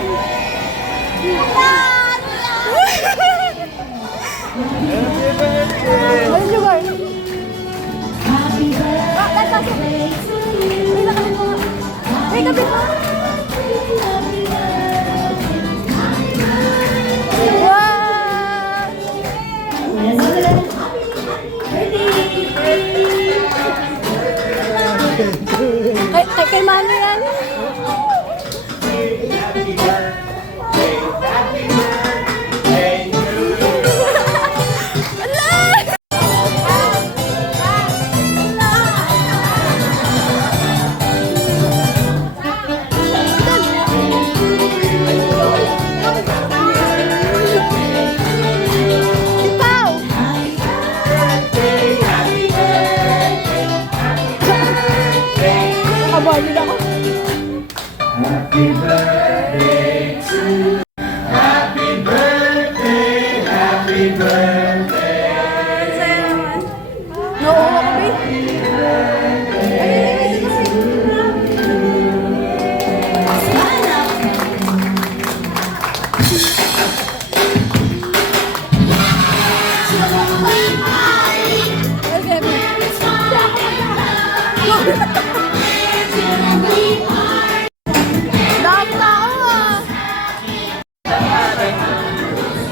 siya. Ayun siya ba? Hey, kapit mo! Kay Mano yan. Happy birthday to you. Happy birthday, happy birthday. Nauuwa ko, babe.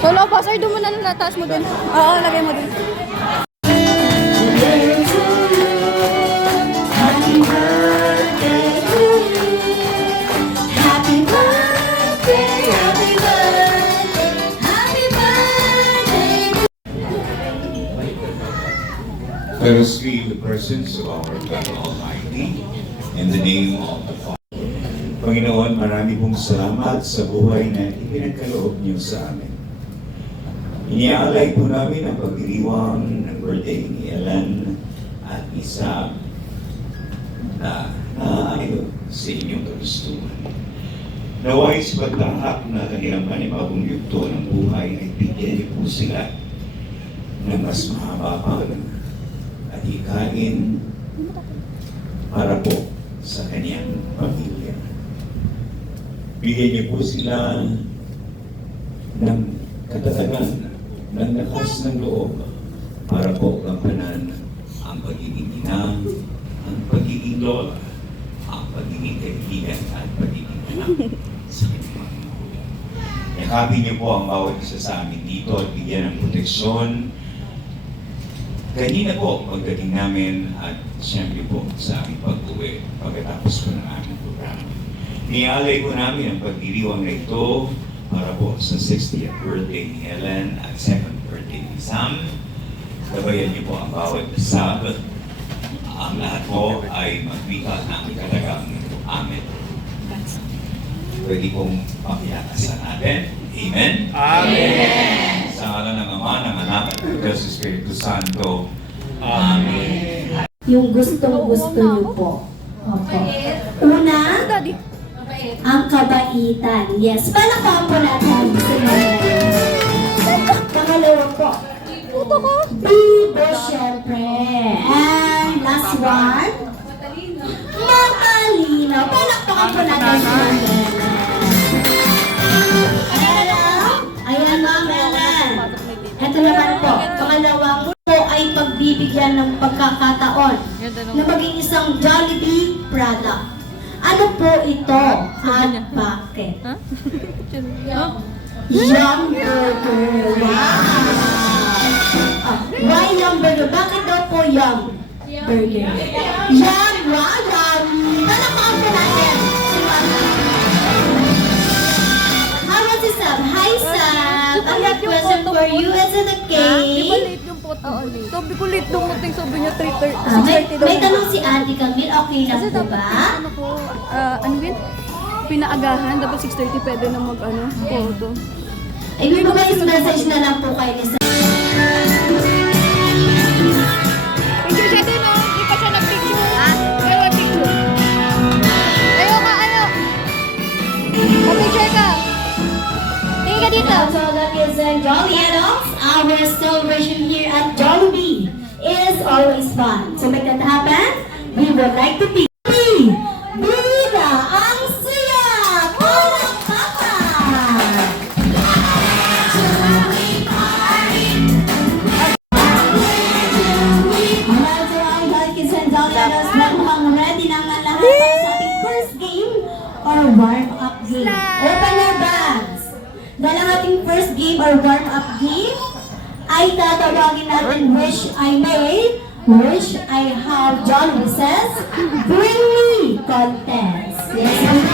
Solo pa, sir, doon mo na nataas mo din. Oo, lagay mo din. Happy birthday to you. Happy birthday, happy birthday, happy birthday. Let us feel the presence of our God Almighty in the name of the Father. Panginoon, marami pong salamat sa buhay na ipinagkaloob niyo sa amin. Iniaalay po namin ang pagdiriwang ng birthday ni Ellen at ni Sam na naaayon sa inyong kagustuhan. Naway sa pagtahak na kanilang panibagong yugto ng buhay ay bigyan niyo po sila ng mas mahaba pa at hikain para po sa kanyang pamilya. Bigyan niyo po sila ng katatagan, ng lakas ng loob para po gampanan ang pagiging ina, ang pagiging lola, ang pagiging kaibigan at pagiging anak sa kanyang mga magulang. Yakapin niyo po ang bawat isa sa amin dito at bigyan ng proteksyon. Kanina po, pagdating namin at siyempre po sa aming pag-uwi pagkatapos po ng aming programa. Nialay po namin ang pagdiriwang na ito para po sa 60th birthday ni Helen at 2nd birthday ni Sam. Gabayan niyo po ang bawat sab. Ang lahat po ay magbita ng katagang amen. Pwede pong pakiyakasan natin. Amen? Amen! Sa ngalan ng Ama, ng Anak, at ng Diyos Espiritu Santo. Amen. Yung gustong-gusto niyo po. Okay. Una, ang kabaitan. Yes. Palakpakan po natin. Pangalawa po. Bibo, syempre. And last one. Matalino. Palakpakan po natin. Ayan, Ma'am Ellen. Ito naman po. Pangalawang po ay pagbibigyan ng pagkakataon na maging isang Jollibee product. Ano po ito at bakit? Yum Burger. Wow! Why Yum Burger? Bakit daw po Yum Burger? Yum! Wow! Yum! Palakpakan po natin. How about si Sam? Hi Sam! I have a question for you. Is it okay? Sabi ko late dumating, sabi niya 3:30. May tanong si Auntie Camille, okay lang Kasi po dapat ba? ano po, ano yun? Pinaagahan, dapat 6:30 pwede na mag-ano, photo. Message na lang po kayo ni Sam. Picture siya din, no? Hindi pa siya nag-picture. Ayaw, picture. Ayaw ka, ayaw. Picture ka. Tingin ka dito. So that is Jolly Adults. Our celebration here at Jollibee is always fun. To make that happen, we would like to be Bida ang siya! Palakpakan! warm-up game. Open your bags. Dahil ang ating first game or warm-up game ay tatawagin natin Wish I May, Wish I Have John Wishes, Bring Me Contest. Yes, Bring Me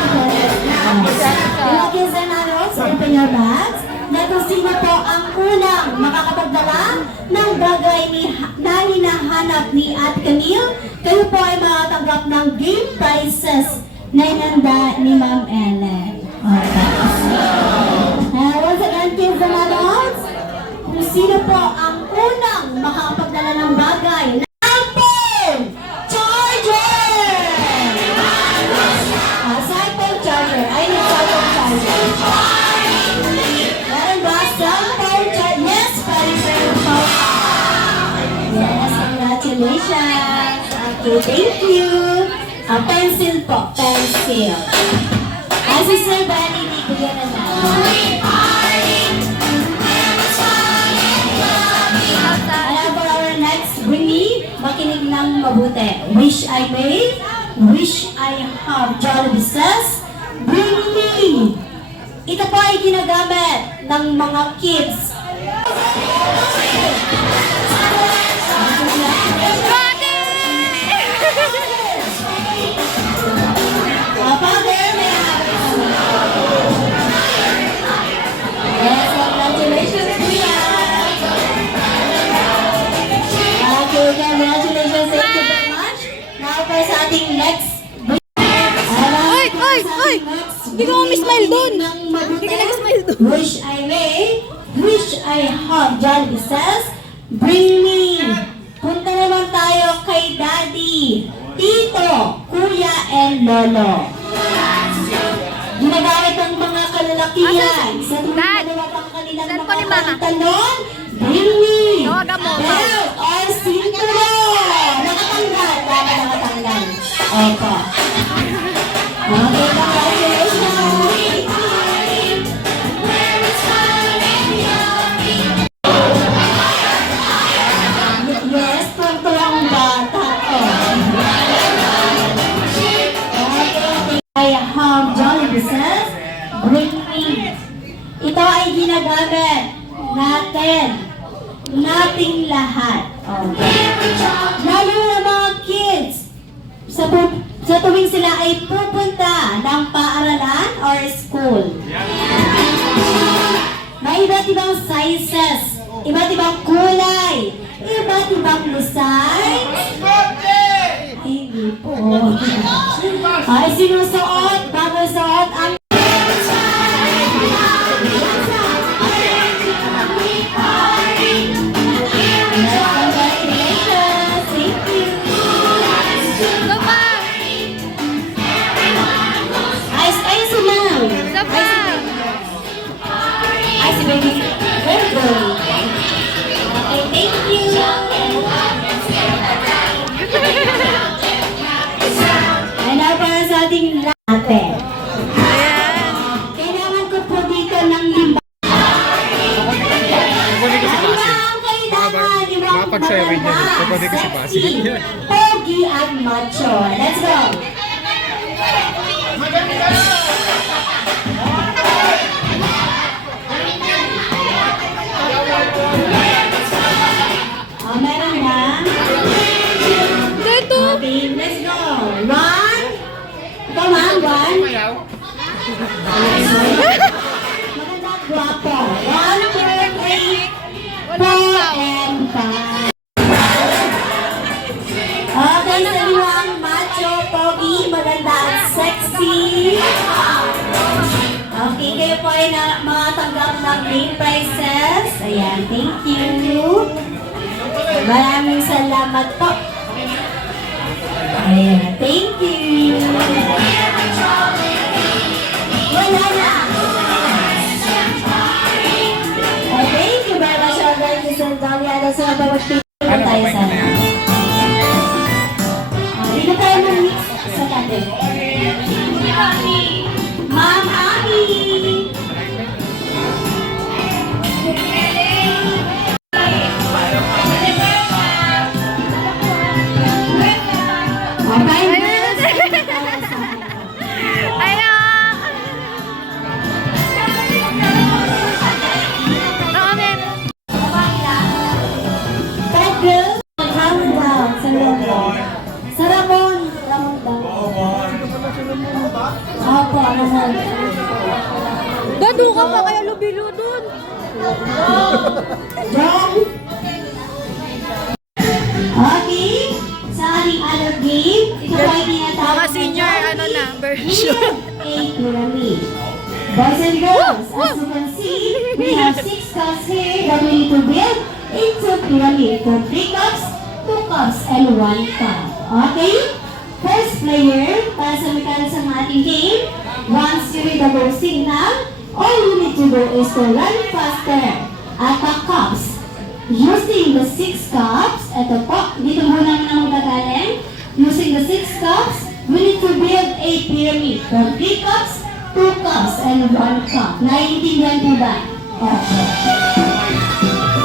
Contest. Ilagay sa naros, open your bags, na kung sino po ang unang makakapagdala ng bagay na hinahanap ni Ate Camille, kayo po ay makatanggap ng game prizes na inanda ni Ma'am Ellen. Okay. Once again, kids and adults, kung sino po ang unang makakapagdala ng bagay na phone charger! Cellphone charger. I need cellphone charger. Meron ba? Cellphone charger? Yes, pwede po. Yes, congratulations. Okay, thank you. Pencil po, pencil. Ay, si Sir Benny, bigyan na natin. And for our next Bring Me, makinig ng mabuti. Wish I May, Wish I Have Jolly Wishes, Bring Me. Ito po ay ginagamit ng mga kids. Father, may yes, congratulations, Kuya. Okay, congratulations. Thank you very much. Now for sa ating next. Oy! Hindi ko ma-smile doon. Hindi ka nag-smile doon. Wish I May, Wish I Have Jolly Wishes, Bring Me. Punta naman tayo kay Daddy, Tito, Kuya, and Lolo. Ginagamit ng mga kalalakihan sa tuwing Dad, maluwag ang kanilang cellphone mga ni Mama. pantalon, Bring Me. Tawagan mo. Belt or cinturón. Nakatanggal. Dapat nakatanggal. Opo. Okay, congratulations. Yes, tuwang bata. I have Jolly Wishes, Bring Me. Ito ay ginagamit nating lahat. Okay. Lalo na mga kids, sa tuwing sila ay pupunta ng paaralan or school. May iba't ibang sizes, iba't ibang kulay, iba't ibang design. Hindi po. Ay sinusuot, bago suot ang congratulations. Thank you. Isa pa! Ay, si Ma'am. Isa pa! Ay, si Baby. Very good. Okay, thank you. And now para sa ating natin. Ayan. Kailangan ko po dito ng limba. Mapag-sharing yan. Pwede ko si Basi. Pogi at macho. Let's go. Meron na. Dito! Okay, let's go. One. Come on, one. Maganda, guwapo. 1, 2, 3, 4, and 5. Okay, sa liwang macho, pogi, maganda at sexy. Okay, kayo po ay makatanggap ng game prizes. Ayan, thank you. Maraming salamat po. Ayan, thank you. Wala na. Oh, thank you very much, ladies and gentlemen. Sa pagpipilihan tayo sana. Dito tayo mag-mix sa tabi. Ma'am Ami! Okay, Ayun! Ludo ka pa, kaya lubilo dun. Jong. Okay. Sa ating other game, ito po ay tinatawag Mga senior, ano na, version. A pyramid. Boys and girls, as you can see, we have 6 cups here that we need to build into pyramid. So 3 cups, 2 cups, and 1 cup. Okay? First player, para sa mechanics ng ating game, once you read the go signal, all you need to do is to run faster at the cups. Using the 6 cups, ito po, dito muna naman ang magagaling. Using the 6 cups, we need to build a pyramid. From 3 cups, 2 cups, and 1 cup. Naiintindihan po ba? Opo.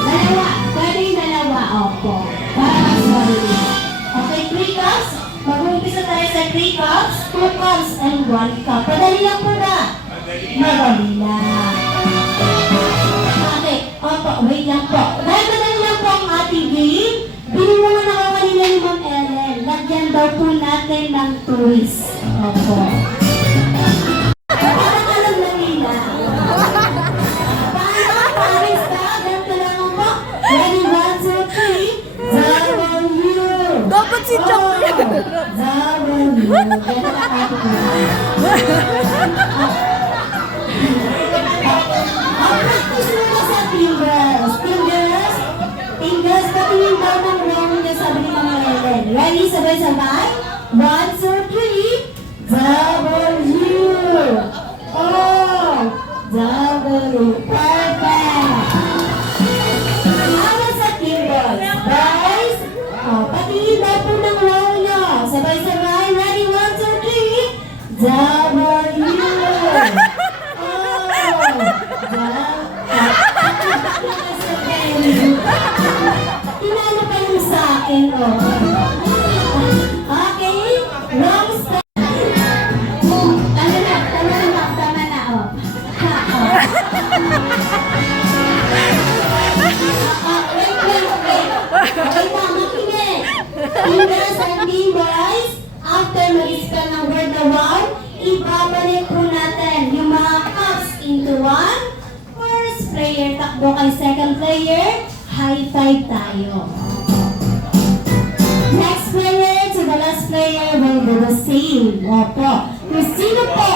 Dalawa. Pwedeng dalawa. Opo. Para mas mabilis. Okay, 3 cups. Mag-umpisa tayo sa 3 cups, 2 cups, and 1 cup. Padali lang po ba? Madali lang. Okay. Opo, wait lang po. Dahil madali lang po ang ating game, binulungan ako kanina ni Ma'am Ellen. Lagyan daw po natin ng twist. Opo. Parang alam na nila. Paano? Paris ka? Ganito lang po. Ready, 1, 2, 3. W. Dapat si Chok. W. Ganito lang ako. Practice muna sa fingers. Fingers, patingin daw ng wrong niya, sabi ni Mama Ellen. Ready? Sabay-sabay? 1, 2, 3. W. Oh! W. Perfect! Awan sa fingers. Guys, patingin daw po ng wrong niya. Sabay-sabay. Ready? 1, 2, 3. W. Tinalo pa yung sa akin, oh. Okay? Wrong step. Tama na, oh. Wait. Okay, makinig. Fingers and fingers, after mag-spell ng word na wow, ibabalik po natin yung mga cups into one. First player, takbo kay second player, high five tayo. Next player to the last player will do the same. Opo. Kung sino po,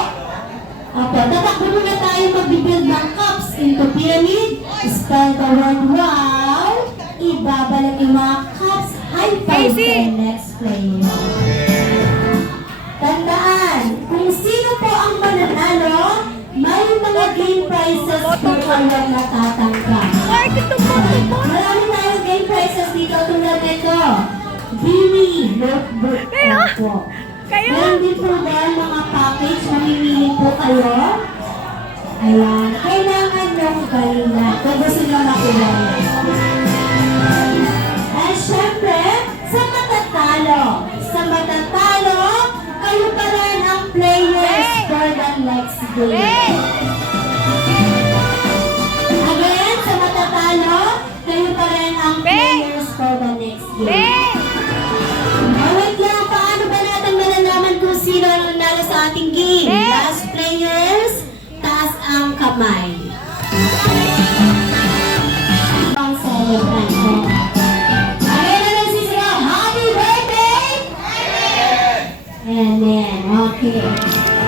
opo, tatakbo muna tayo mag-build ng cups into pyramid. Spell the word wow. Ibabalik yung mga cups, high five kay next player. Tandaan, kung sino po ang mananalo, may mga game prizes po kayong natatanggap. Marami tayong game prizes dito tulad nito. Bini, notebook po. Meron din po ba mga package, mamimili po kayo? Ayan, kailangan nyo galingan kung gusto nyo makuha. At syempre, sa matatalo, kayo pa rin ang players for the next game. Again, sa matatalo, kayo pa rin ang players for the next game. Wait lang, paano ba natin malalaman kung sino ang nanalo sa ating game? Last players, taas ang kamay. Ang celebrant ko. Again, na nagsisigaw, happy birthday! And then, okay.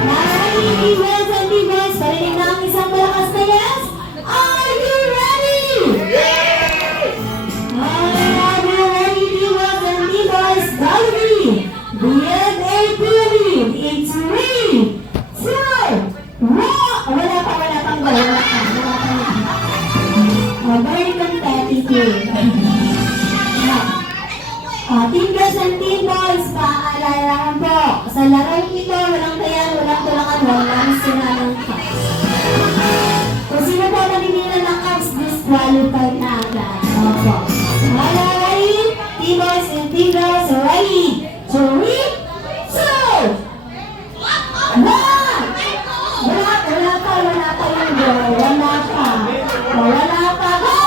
Nakakinig boys and boys, parinig na ang isang malakas na yes. Are you ready? Are you ready, boys and boys? Ready? Build a pyramid in 3, 2, 1. Wala pang gawin. Very competitive. Teamers and team boys, paalala po. Sa larong ito, walang tayan, walang tulakan, walang sira ng cups. Kung sino po naninila ng cups, disqualified na agad. Opo. Ready? Team boys and team girls, ready? 3, 2, 1. Wala pa yung go. Wala pa. Go!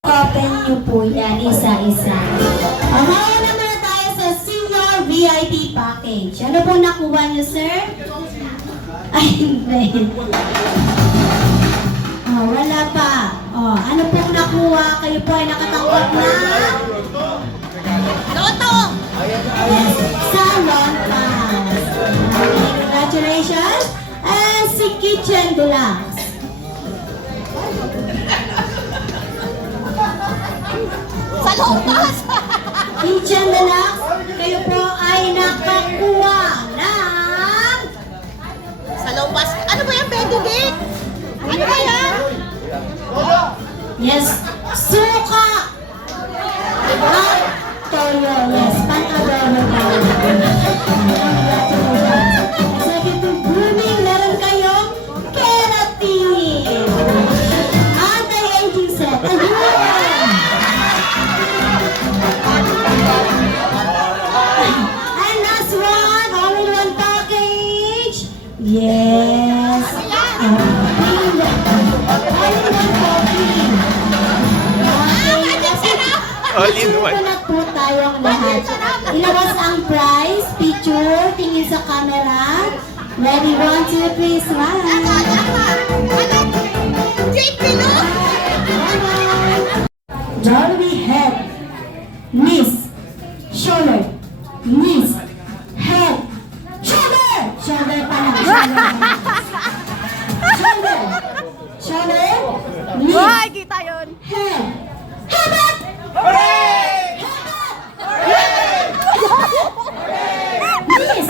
Open niyo po yan isa-isa. Okay, naman na tayo sa senior VIP package. Ano po nakuha niyo, sir? Ay, hindi. Oh, wala pa. Oh, ano pong nakuha? Kayo po ay nakatanggap na? Loto! Yes, salon pass. Okay, congratulations. And si Kitchen Deluxe. Sa lompas! Kitchen Deluxe, kayo po ay nakakuha ng... Sa lompas. Ano ba yung Benedict? Ano ba yan? Yes, suka! At toyo, yes, pan-adobo tayo. Congratulations. Sabi po, blooming, meron kayong keratin. Anti-aging set. Ayun! And last one, all-in-one package. Yes. All-in-one coffee. All in one. Susunod po tayong lahat. Ilabas ang prize, picture, tingin sa camera. Ready, 1, 2, 3, smile. JP, no? Jollibee head, knees, shoulder, knees, head, shoulder, shoulder pa lang, shoulder, shoulder, knees, Ay, kita yun. head, head, knees,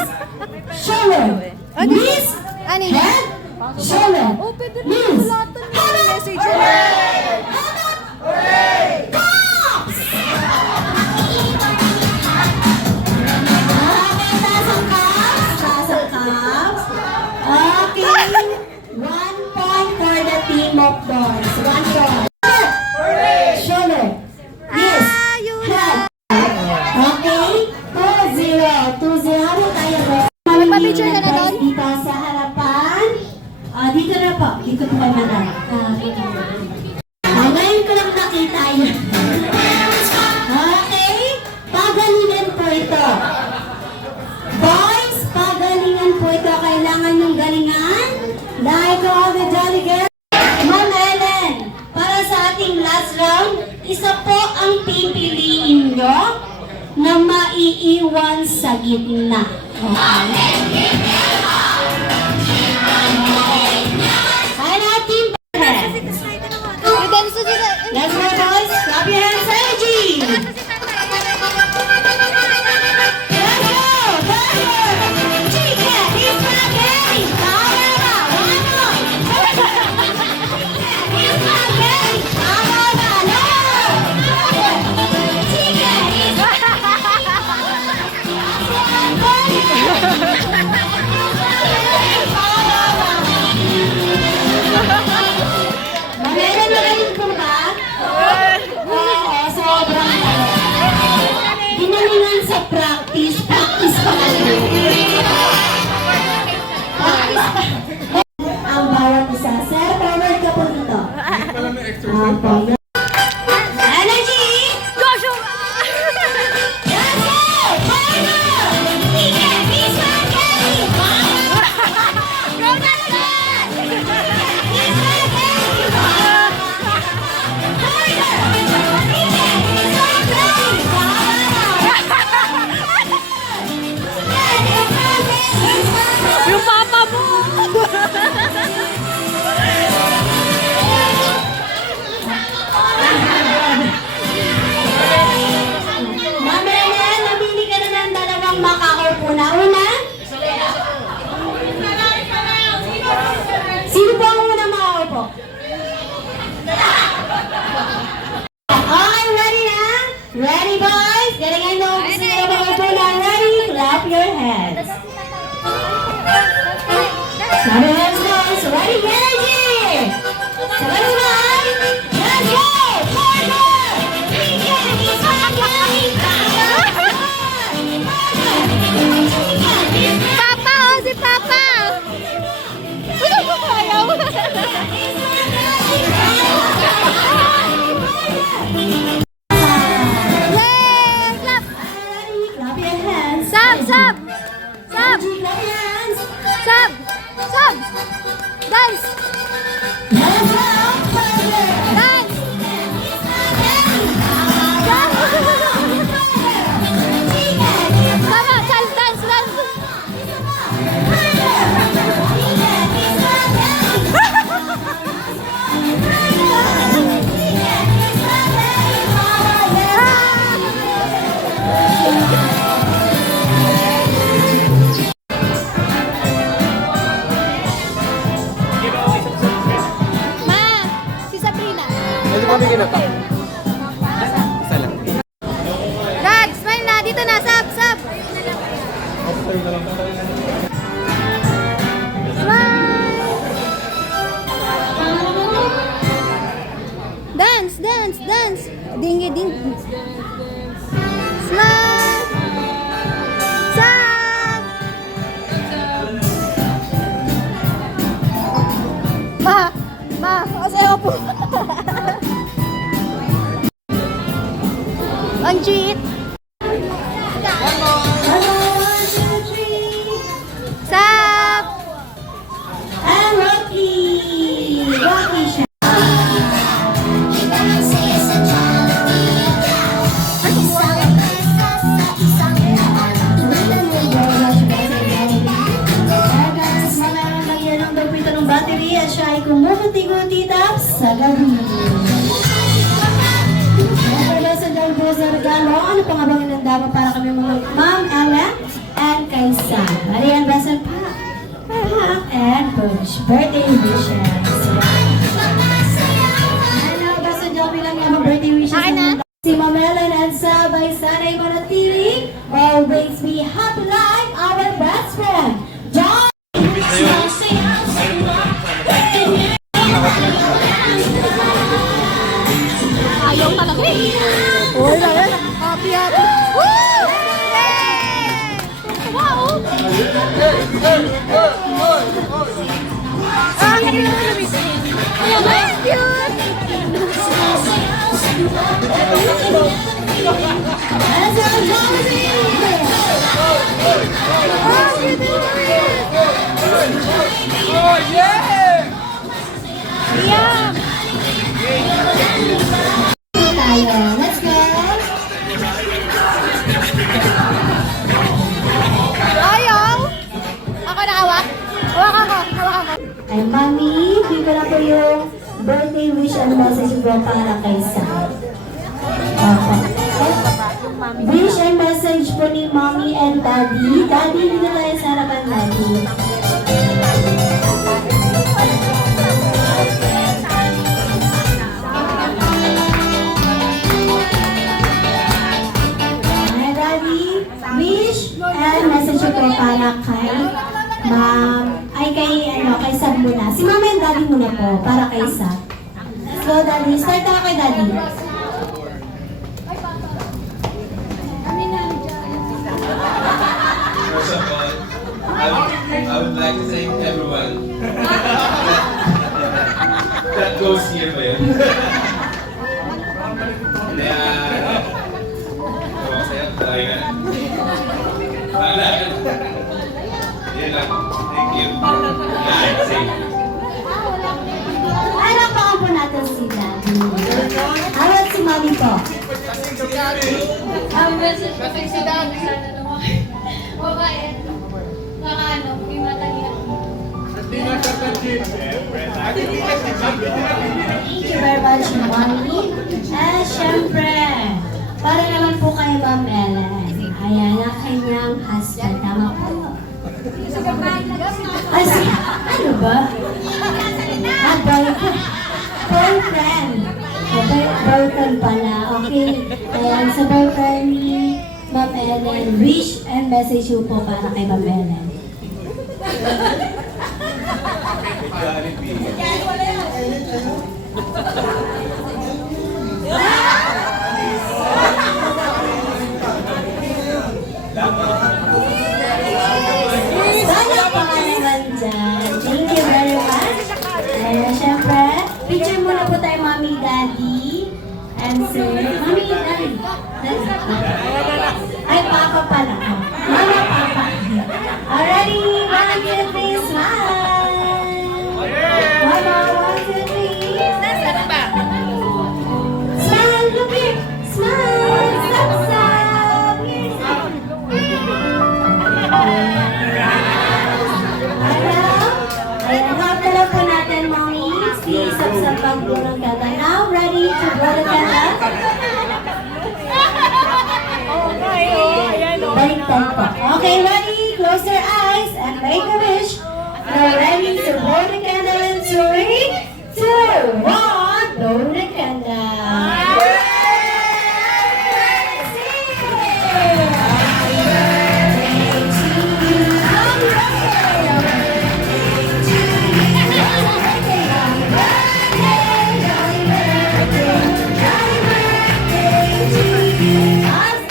shoulder, knees, Ani? head, shoulder, Oh, pwede rin knees, bulatan mo yung message mo. Cops! Okay, taas ang cups. Taas ang cups. Okay. 1 point for the team of boys. 1 point. Shoulder. Yes. Head. Okay. 2-0. 2-0. Habang tayo boys. Magpa-picture ka na doon? Dito sa harapan. Dito na po. Dito po kayo madam. Ngayon ko lang nakita yun. Okay? Pagalingan po ito. Boys, pagalingan po ito. Kailangan yung galingan. Dahil to all the jolly girls. Ma'am Ellen, para sa ating last round, isa po ang pipiliin nyo na maiiwan sa gitna. Okay? Kaya natin Let's go, boys. Clap your hands, energy. Let's go. Chica, he's not getting. Tama na. One more. He's not getting. Tama na. No. Chica, he's not getting. Ready, boys? Galingan mo. Gusto nyo na mga na. Ready? Clap your hands. Clap your hands, guys. Ready, energy. Sabay-sabay. Let's go! Papa, oh, si Papa! Ano ba ayaw? Yay! Clap! Clap your hands. Sab! Sab! Sab! Clap your hands. Sab! Sab! Dance! Let's go. Dance! Tama! Dance! Dance! Dance! Ma! Si Sabrina! Pwede pa bigyan na to. Isa lang. Dad! Smile na! Dito na! Sab! Sab! Smile! Dance! Dance! Dance! Dingi! Dingi! Smile! Sab! Ma! Ma! Kasi po! Ang cheat! Sab! And Rocky! Rocky siya. Battery at siya ay kumukuti-kuti sa gabi. Wala sa Dalbo sa regalo, ano pang abang inandama para kami mga Ma'am Ellen and Kaisa. Marian Basan pa. And Push. Birthday wishes. Ano ba sa Dalbo lang yung mga birthday wishes? Akin na. Si Ma'am Ellen and Sabay sana'y manatili. Always be happy like our best friend. John! Ayaw talaga eh. Uy, lala na. Happy, happy. Woo! Yay! Wow! Ah, ang galing naman lumitin. Ayan ba? Cute! As a Jollibee! Ah, cute naman. Yeah! Tayo. Let's go! Ayaw! Ako nakawak? Hawak ako. Hawak ako. Ay, Mami, dito na po yung birthday wish and message ko para kay Sam. Okay. Wish and message po ni Mommy and Daddy. Daddy, dito tayo sa harapan, Daddy. Ay, Daddy, wish and message ko para kay Ma'am, ay kay Sam muna. Si Mama and Daddy muna po, para kay Sam. So, Daddy, start ako kay Daddy. First of all, I would like to thank everyone that goes here ba yun? Kaya, masaya talaga. Wala. Yun lang. Thank you. Thank you. Ano pa po natin si Daddy? Awat si Mami po. Ang message ko si Daddy. Sana naman. Babae. Baka ano, may matangyan. Thank you very much, Mami. Eh, syempre, para naman po kay Ma'am Ellen. Ayan, ang kanyang husband. Tama po. Ay, ano ba? Ah, boyfriend. Balkan pala. Okay. Ayan, sa Balkan ni Ma'am Ellen, wish and message you po para kay Ma'am Ellen. Sana pa naman dyan. Thank you very much. And syempre, picture muna po tayo, Mommy, Daddy, and Sir. Mommy, Daddy. Ay, Papa pala. Mama, Papa. Already, 1, 2, 3, smile. Mama, 1, 2, 3. Smile, look here. Smile. Stop, stop. Here, stop. Ayan, hapala po natin, Mommy. Si Sapsap Pagbo ng Gata. Now, ready to blow the candle? Baliktad po. Okay, ready? Close your eyes and make a wish. Now, ready to blow the candle in 3, 2, 1. Blow the candle.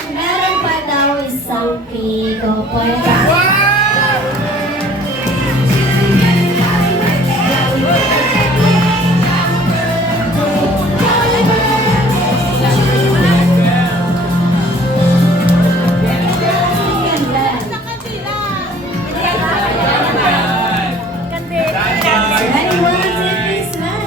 Meron pa daw isang cake. O, po. Ready, 1, 2, 3, smile.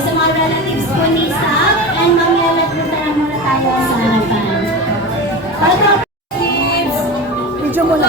Sa mga relatives po ni Sam and Mamela, punta na muna tayo sa harapan. Video mo na.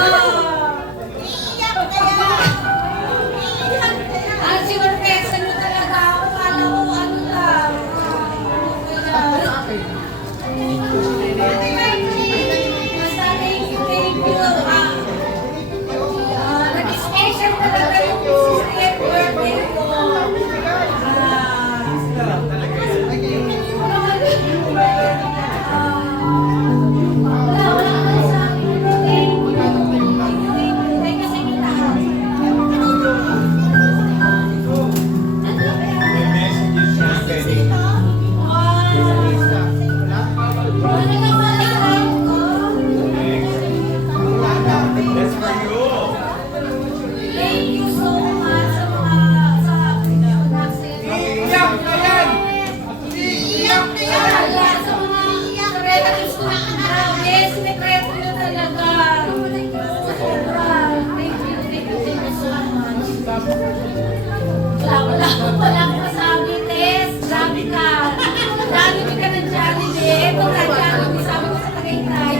Wala ko sabi, Tess. Grabe ka. Grabe ka ng Jollibee. Ito na Jollibee. Sabi ko sa Tagaytay.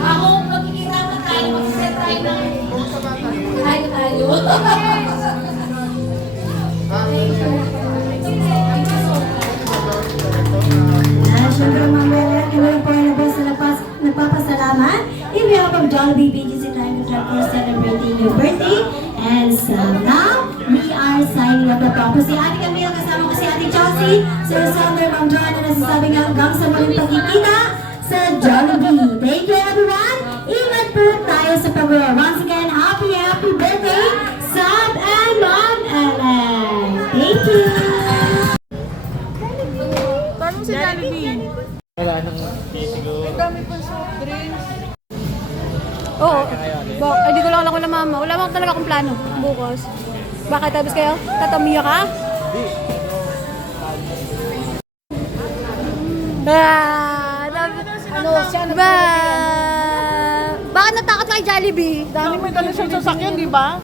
Ako, magkikita ko tayo. Mag-set tayo ng... Tayo. Siyempre, mamaya, kami po ay nagpapasalamat. In behalf of Jollibee BGC Diamond Club for celebrating your birthday. And so now, we are signing up the po. Si Ate Camille, kasama ko si Ate Chelsea, Sir Sander, Ma'am Joanna, nasasabing hanggang sa muling pagkikita sa Jollibee. Thank you, everyone. Ingat po tayo sa pag-uwi. Once again, happy birthday, Sab and Paano si Jollibee? Wala nang siguro. Oo. Hindi ko lang alam kung na mama. Wala mo talaga akong plano bukas. Bakit tapos kayo? Tatamiya ka? Ano siya? Bakit natakot kay Jollibee? Dami may dala siyang sasakyan, di ba?